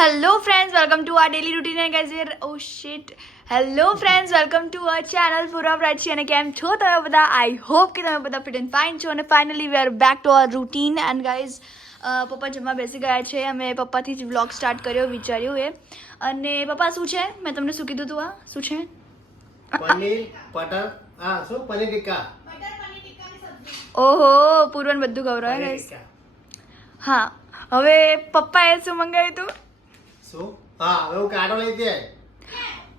Hello friends welcome to આ daily routine and guys oh shit hello friends welcome to our channel પૂરા છે અને કેમ છો તમે બધા આઈ હોપ કે તમે બધા ફિટ એન્ડ ફાઇન છો અને finally we are back to our routine and guys પપ્પા જમવા બેસી ગયા છે અમે પપ્પાથી જ વ્લોગ સ્ટાર્ટ કર્યો વિચાર્યું એ અને પપ્પા શું છે મેં તમને શું કીધું હતું આ શું છે પનીર બટર હા શું પનીર ટિક્કા ઓહો પૂર્વન બધું ગૌરવ હા હવે પપ્પાએ શું મંગાવ્યું હતું શું? હા હવે હું કાઢો લઈ દે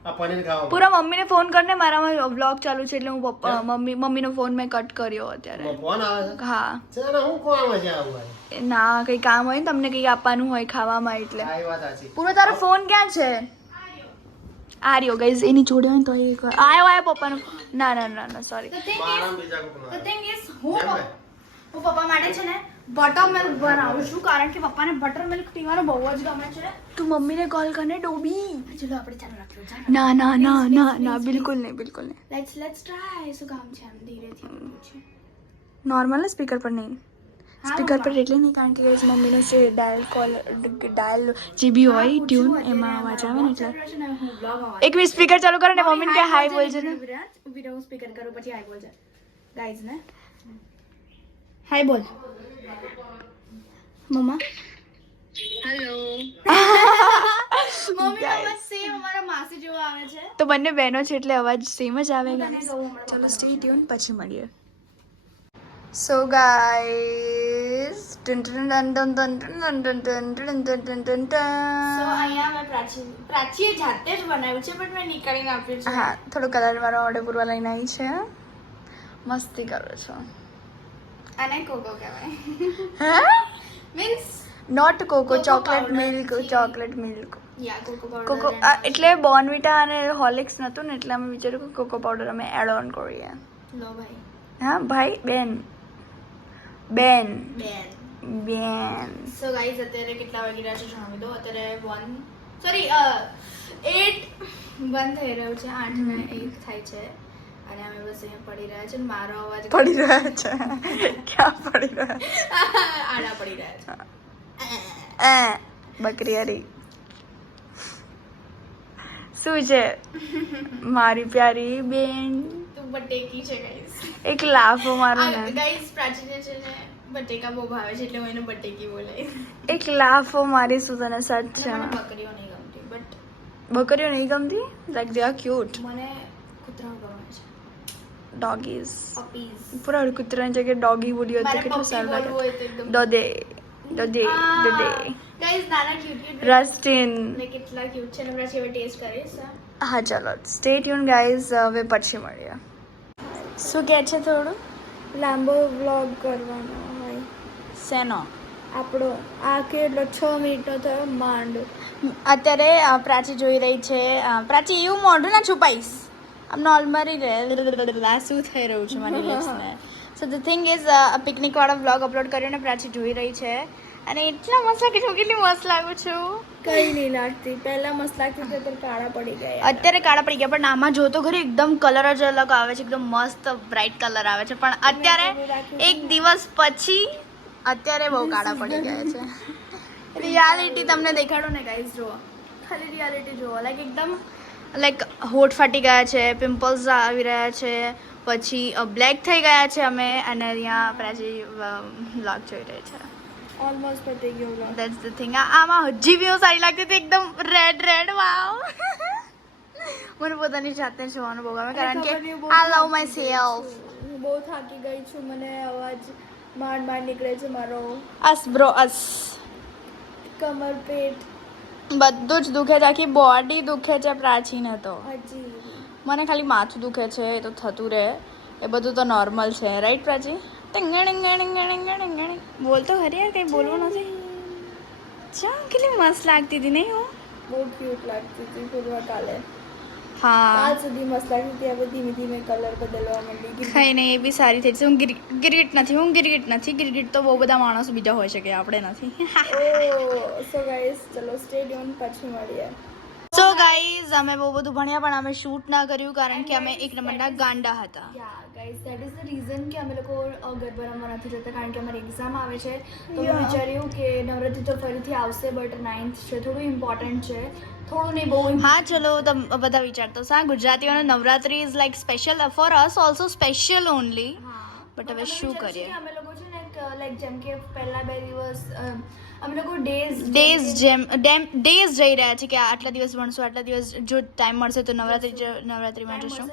આ પનીર ખાવા પૂરા મમ્મીને ફોન કરીને મારામાં વ્લોગ ચાલુ છે એટલે હું પપ્પા મમ્મી મમ્મીનો ફોન મેં કટ કર્યો અત્યારે. ફોન આવે છે? હા. ચાલો હું કોણ છે આવું ના કંઈ કામ હોય ને તમને કઈ આપવાનું હોય ખાવામાં એટલે. આ વાત સાચી. પૂરો તારો ફોન ક્યાં છે? આર્યો ગાઈઝ એની જોડે હોય ને તો એ કર- આયો આયો પપ્પાનો ના ના ના ના સોરી હું પપ્પા માટે છે ને બટર મિલ્ક બનાવું છું કારણ કે પપ્પાને બટર મિલ્ક પીવાનું બહુ જ ગમે છે. તું મમ્મીને કોલ કરને ડોબી. ચલો આપણે ચાલુ રાખ્યું ના ના ના ના ના બિલકુલ નહીં બિલકુલ નહીં. લેટ્સ લેટ્સ ટ્રાય શું કામ છે આમ ધીરેથી નોર્મલ સ્પીકર પર નહીં. સ્પીકર પર એટલે નહીં કારણ કે મમ્મીનો જે ડાયલ કોલ ડાયલ જે બી હોય ટ્યુન એમાં અવાજ આવે ને એટલે. એક મિનિટ સ્પીકર ચાલુ કરે ને મમ્મીને કે હાય બોલજે ને. ઊભી રહો સ્પીકર કરું પછી હાય બોલજે ગાઈઝ ને? હાય બોલ મમ્મા તો બંને બહેનો છે એટલે અવાજ સેમ જ આવે ચલો સ્ટે ટ્યુન પછી મળીએ સો ગાઈસ ટન ટન ટન ટન ટન ટન ટન ટન ટન ટન ટન ટન. અહીંયા મેં પ્રાચી પ્રાચીએ જાતે જ બનાવ્યું છે બટ મેં નીકળીને આપ્યું છે હા થોડો કલર વાળો ઓર્ડર પૂરવા લઈને આવી છે મસ્તી કરો છો આને કોકો કહેવાય. હા? Means not cocoa chocolate milk chocolate milk yeah cocoa cocoa એટલે બોર્નવિટા અને હોલિક્સ નહોતું ને એટલે અમે વિચાર્યું કે કોકો પાવડર અમે એડ ઓન કરીએ. લો ભાઈ. હા ભાઈ બેન. બેન. બેન. બેન. સો ગાઈઝ અત્યારે કેટલા વાગી રહ્યા છે જણાવી દો. અત્યારે વન સોરી એટ વન થઈ રહ્યું છે આઠ ને એક થાય છે. અને અમે બસ અહીંયા પડી રહ્યા છે મારો અવાજ પડી રહ્યા છે. ક્યાં પડી રહ્યા? આડા પડી રહ્યા છે. બકરી હરી. શું છે? મારી પ્યારી બેન. તું બટેકી છે ગાઈસ એક લાફો મારો ને ગાઈસ પ્રાચીને છે ને બટેકા બહુ ભાવે છે એટલે હું એને બટેકી બોલે. એક લાફો મારી તને સચ છે. બકરીઓ નહીં ગમતી બટ બકરીઓ નહીં ગમતી? લાઈક દે આર ક્યુટ મને કૂતરા ડોગીઝ પૂરા કૂતરાની જગ્યાએ ડોગી બોલી મારે તો કેટલું સારું લાગે દોદે દોદે દોદે ગાઈઝ નાના ક્યુટ ક્યુટ રસ્ટિન ને કેટલા ક્યુટ છે પછી હવે ટેસ્ટ કરીશ હા ચાલો સ્ટે ટ્યુન ગાઈઝ હવે પછી મળીએ શું કહે છે થોડું લાંબો વ્લોગ કરવાનો હોય શેનો આપણો આ કેટલો છ મિનિટનો થયો માંડ અત્યારે પ્રાચી જોઈ રહી છે પ્રાચી એવું મોઢું ના છુપાઈશ આમ નોર્મલી શું થઈ રહ્યું છે મારી લેક્સને so the thing is picnic વાળો વ્લોગ અપલોડ કર્યો ને પ્રાચી જોઈ રહી છે. અને એટલા મસ્ત લાગે છે. હું કેટલી મસ્ત લાગુ છું. કઈ નહીં લાગતી પહેલા મસ્ત લાગતી હતી અત્યારે કાળા પડી ગયા અત્યારે કાળા પડી ગયા પણ આમાં જોતો ઘરે ખરી એકદમ કલર જ અલગ આવે છે. એકદમ મસ્ત બ્રાઇટ કલર આવે છે. પણ અત્યારે એક દિવસ પછી અત્યારે બહુ કાળા પડી ગયા છે. રિયાલિટી તમને દેખાડો ને ગાઈઝ જુઓ. ખાલી રિયાલિટી જુઓ. લાઈક એકદમ લાઈક હોઠ ફાટી ગયા છે પિમ્પલ્સ આવી રહ્યા છે પછી બ્લેક થઈ ગયા છે અમે અને અહીંયા પ્રાચી વ્લોગ જોઈ રહી છે. ઓલમોસ્ટ પતી ગયો vlog. ધેટ્સ ધ થિંગ આમાં હજી બી સારી લાગતી હતી એકદમ રેડ રેડ વાવ મને પોતાની જાતને જોવાનું બહુ ગમે કારણ કે આ લવ માય સેલ્ફ હું બહુ થાકી ગઈ છું. મને અવાજ માંડ માંડ નીકળે છે મારો. અસ બ્રો અસ કમર પેટ બધું જ દુખે છે. આખી બોડી દુખે છે પ્રાચીન હતો મને ખાલી માથું દુખે છે એ તો થતું રહે. એ બધું તો નોર્મલ છે. રાઈટ પ્રાચી? બોલતો ખરી યાર કંઈ બોલવું નથી ચા કેટલી મસ્ત લાગતી હતી નહીં હું? બહુ ક્યુટ લાગતી હતી પૂર્વા કાલે. હા. આજ સુધી મસ્ત લાગતી ત્યાં ધીમે ધીમે કલર બદલવા માંડી. કઈ નહીં એ બી સારી થઈ છે હું ગિર- ગિરગિટ નથી હું ગિરગિટ નથી. ગિરગિટ તો બહુ બધા માણસો બીજા હોઈ શકે આપણે નથી. સો ગાઈસ ચલો સ્ટેડિયમ પછી મળીએ. સો ગાઈઝ અમે બહુ બધું ભણ્યા પણ અમે શૂટ ના કર્યું કારણ કે અમે એક નંબરના ગાંડા હતા. Yeah guys that is the reason કે અમે લોકો અ, ગરબા રમવા નથી જતા કારણ કે અમારી એક્ઝામ આવે છે. તો મેં વિચાર્યું કે નવરાત્રી તો ફરીથી આવશે બટ નાઇન્થ છે થોડું ઇમ્પોર્ટન્ટ છે. થોડું નહીં બહુ હા ચલો તમે બધા વિચારતો સા ગુજરાતીઓનો Navratri is like special for us also special only but હવે શું કરીએ? અમે લોકો છે ને લાઈક જેમ કે પહેલા બે દિવસ અમે લોકો ડેઝ ડેઝ જેમ ડેમ ડેઝ જઈ રહ્યા છે કે આટલા દિવસ ભણશું આટલા દિવસ જો ટાઈમ મળશે તો નવરાત્રી નવરાત્રીમાં જશું.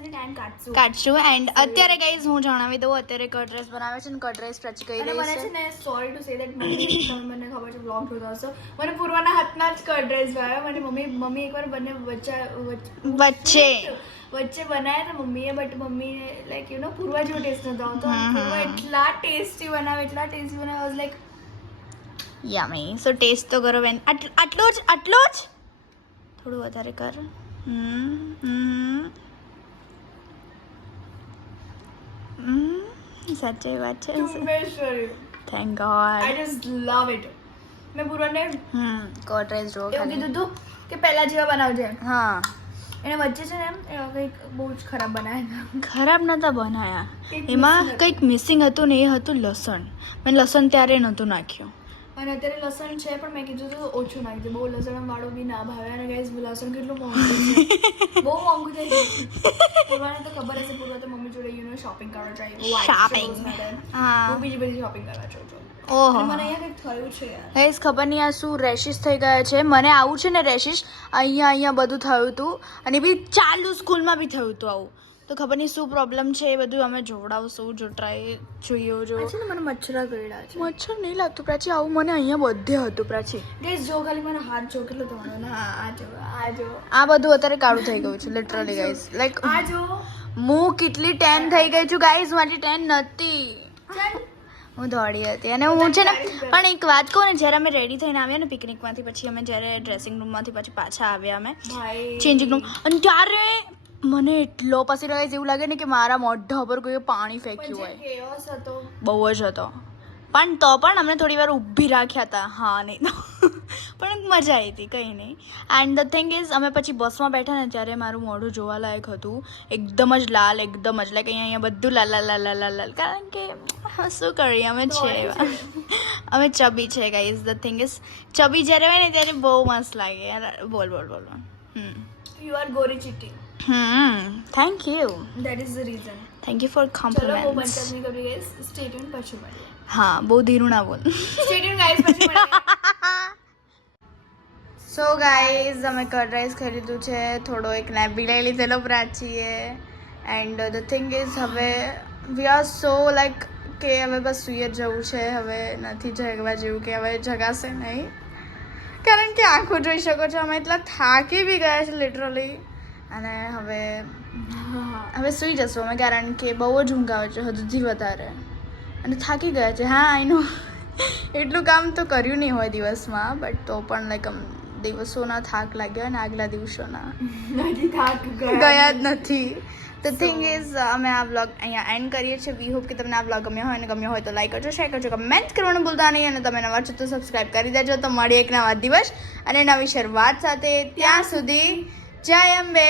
કાઢશું. એન્ડ અત્યારે ગાઈઝ હું જણાવી દઉં અત્યારે કટ ડ્રેસ બનાવે છે ને કટ ડ્રેસ ટચ કરી રહી છે. ને સોરી ટુ સે દેટ મને ખબર છે બ્લોગ જોતા હશો. મને પૂર્વાના હાથના જ કટ ડ્રેસ ભાવ્યા મને મમ્મી મમ્મી એકવાર બંને વચ્ચે વચ્ચે વચ્ચે. બનાવ્યા હતા મમ્મીએ બટ મમ્મીએ લાઈક યુ નો પૂર્વા જેવો ટેસ્ટ નતો આવતો. પૂર્વા એટલા ટેસ્ટી બનાવે એટલા ટેસ્ટી બનાવે was like yummy so taste તો કરો બેન આટ- આટલો જ આટલો જ થોડું વધારે કર હમ હમ હમ, સાચી વાત છે too best thank I God just love it મેં પૂર્વાને એવું હમ કોટ ડ્રેસ જો ખાલી કીધું હતું કે પહેલા જેવા બનાવજે હા એને વચ્ચે છે ને એમ એ કંઈક બહુ જ ખરાબ બનાવ્યા ખરાબ નહોતા બનાવ્યા એમાં કંઈક મિસિંગ હતું ને એ હતું લસણ. મેં લસણ ત્યારે નહોતું નાખ્યું. અને અત્યારે લસણ છે પણ મેં કીધું હતું ઓછું નાખી બહુ લસણ વાળું બી ના ભાવે. અને ગાઈઝ લસણ કેટલું મોંઘું છે. બહુ મોંઘું છે પૂર્વાને તો ખબર હશે પૂર્વા તો મમ્મી જોડે યુ નો શોપિંગ કરવા જાય. શોપિંગ હા. બીજી બધી શોપિંગ કરવા છું. ઓહો. મને અહીંયા કંઈક થયું છે યાર. ખબર નહીં આ શું રેશિસ થઈ ગયા છે. મને આવું છે ને રેશિસ અહીંયા અહીંયા બધું થયું હતું અને બી ચાલુ સ્કૂલમાં બી થયું હતું આવું. તો ખબર નહીં શું પ્રોબ્લેમ છે એ બધું અમે જોવડાવશું જો ટ્રાય જોઈએ જો. છે ને મને મચ્છરા કરડ્યા છે. મચ્છર નહીં લાગતું પ્રાચી આવું મને અહીંયા બધે હતું પ્રાચી. ગાઈઝ જો ખાલી મને હાથ જો કેટલો તમારો ના આ જો આ જો. આ બધું અત્યારે કાળું થઈ ગયું છે લિટરલી ગાઈસ લાઈક આ જો. હું કેટલી ટેન થઈ ગઈ છું ગાઈસ મારી ટેન નથી. ચાલ. હું દોડી હતી અને હું છે ને પણ એક વાત કહું ને જ્યારે અમે રેડી થઈને આવ્યા ને પિકનિકમાંથી પછી અમે જ્યારે ડ્રેસિંગ રૂમમાંથી પછી પાછા આવ્યા અમે ચેન્જિંગ રૂમ અને ત્યારે મને એટલો પસીનો આવે એવું લાગે ને કે મારા મોઢા ઉપર કોઈ પાણી ફેંક્યું હોય. બહુ જ હતો. પણ તો પણ અમને થોડી વાર ઊભી રાખ્યા હતા. હા નહીં તો. પણ મજા આવી હતી કંઈ નહીં. એન્ડ ધ થિંગ ઇઝ અમે પછી બસમાં બેઠા ને ત્યારે મારું મોઢું જોવાલાયક હતું. એકદમ જ લાલ એકદમ જ લાઈક અહીંયા અહીંયા બધું લાલ લાલ લાલ લાલ લાલ કારણ કે શું કરીએ અમે છે અમે ચબી છે guys the thing is chubby જ્યારે હોય ને ત્યારે બહુ મસ્ત લાગે. યાર બોલ બોલ બોલ બોલ. હમ. યુ આર ગોરી ચીટી હમ thank you That is the reason Thank you for compliments. चलो वो बंद करने કરી ગાઈસ સ્ટે ટ્યુન પછી મળીએ હા वो धीरू ना बोल। સ્ટે ટ્યુન ગાઈસ પછી મળીએ સો ગાઈઝ અમે કર્ડ રાઈસ ખરીદ્યું છે થોડો એક નાપ બી લઈ લીધેલો પ્રાચીએ એન્ડ ધ થિંગ ઇઝ હવે વી આર સો લાઈક કે હવે બસ સુઈએ જવું છે હવે નથી જગવા જેવું કે હવે જગાશે નહીં કારણ કે આંખો જોઈ શકો છો અમે એટલા થાકી બી ગયા છે લિટરલી અને હવે હવે સુઈ જશું. અમે કારણ કે બહુ જ ઊંઘ આવે છે હજુથી વધારે. અને થાકી ગયા છે. હા આઈ નો એટલું કામ તો કર્યું નહીં હોય દિવસમાં બટ તો પણ લાઈક આમ દિવસોના થાક લાગ્યો અને આગલા દિવસોના. થાક ગયા જ નથી. ધ થિંગ ઇઝ અમે આ બ્લોગ અહીંયા એન્ડ કરીએ છીએ. વી હોપ કે તમને આ બ્લોગ ગમ્યો હોય અને ગમ્યો હોય તો લાઈક કરજો શેર કરજો કમેન્ટ કરવાનું ભૂલતા નહીં અને તમે નવા છો તો સબસ્ક્રાઈબ કરી દેજો. તો મળીએ એક નવા દિવસ અને નવી શરૂઆત સાથે. ત્યાં સુધી જય અંબે